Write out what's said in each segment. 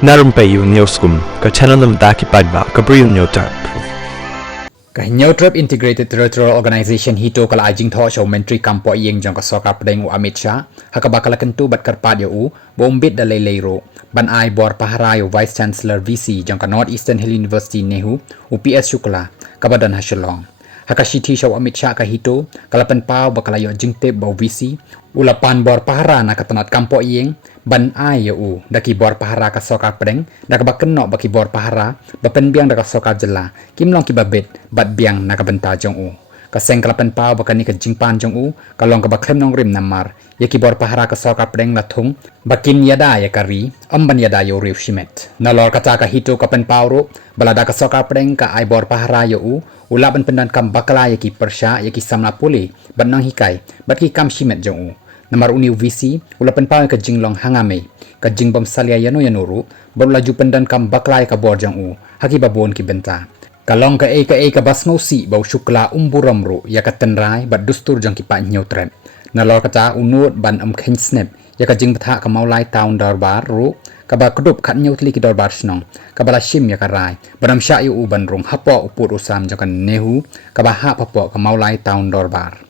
Na Rympei U Hynñiewtrep ka channel nabynta ki paidbah ka Bri U Hynñiewtrep. Hynñiewtrep Integrated Territorial Organization HITO kala ajing tho show menteri kampo yeng jong ka soka pedeng u Amit Shah hakabakala kentu bat karpat u bombit dalai leiro ban ai bor pahara Vice Chancellor VC jong ka North Eastern Hill University Nehu UPS Shukla kabadan hasilong hakashiti show Amit Shah ka HITO kala penpau bakala yo jingte bau VC ulapan bor pahara na katanat kampo yeng ban ai u daki bor pahara ka soka pedeng dak bakenno baki bor pahara bapen biang dak soka jela kimlong ki babet bat biang na nabynta jong u kaseng kalapan pau bakani ka jingpan jong u kalong ka baklem nong rim namar yaki bor pahara ka soka pedeng lathung bakin yada ya kari amban yada yo riu shimet nalor kata ka HITO kapan pau ro balada ka soka pedeng ka ai bor pahara yo u ulaban pendan kam bakala yaki persha yaki samna puli ban nang hikai bat ki kam shimet jong u Namar uniu VC ulapan pau ka jinglong hangame ka jingbom salia yano yanuru baru laju pendan kam baklai ka bor jong u haki babon ki benta kalong ka ka basmo si bau shukla umburam ru ya ka tenrai bat dustur jong ki pa Hynñiewtrep nalor kata unut ban kheiñ snieh ya ka jing patha ka Mawlai town Dorbar ru ka ba kudup khat Hynñiewtli ki Dorbar Shnong ka bala shim ya ka rai banam sha yu ban rung hapo uput usam jong ka nehu ka ba ha papo ka Mawlai town Dorbar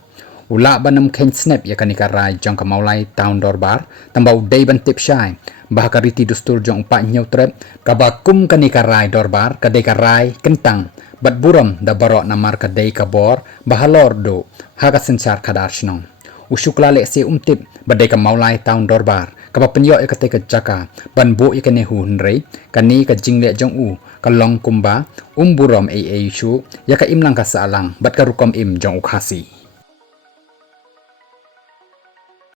ula banam kheiñ snieh ya kanika rai jong ka Mawlai town Dorbar tambau dei ban tip shai bahakariti dustur jong pa Hynñiewtrep ka ba kum kanika rai Dorbar ka dei ka rai kentang bat buram da baroh namar ka dei ka bor bahalor do ha ka sensar khadar shnong ushukla le se tip badai ka Mawlai town Dorbar ka ba penyo ka te ka jaka ban bo ya ka nehu hunrei ka ni ka jingle jong u ka long kumba buram shu ya ka imlang ka saalang bat ka rukom im jong u Khasi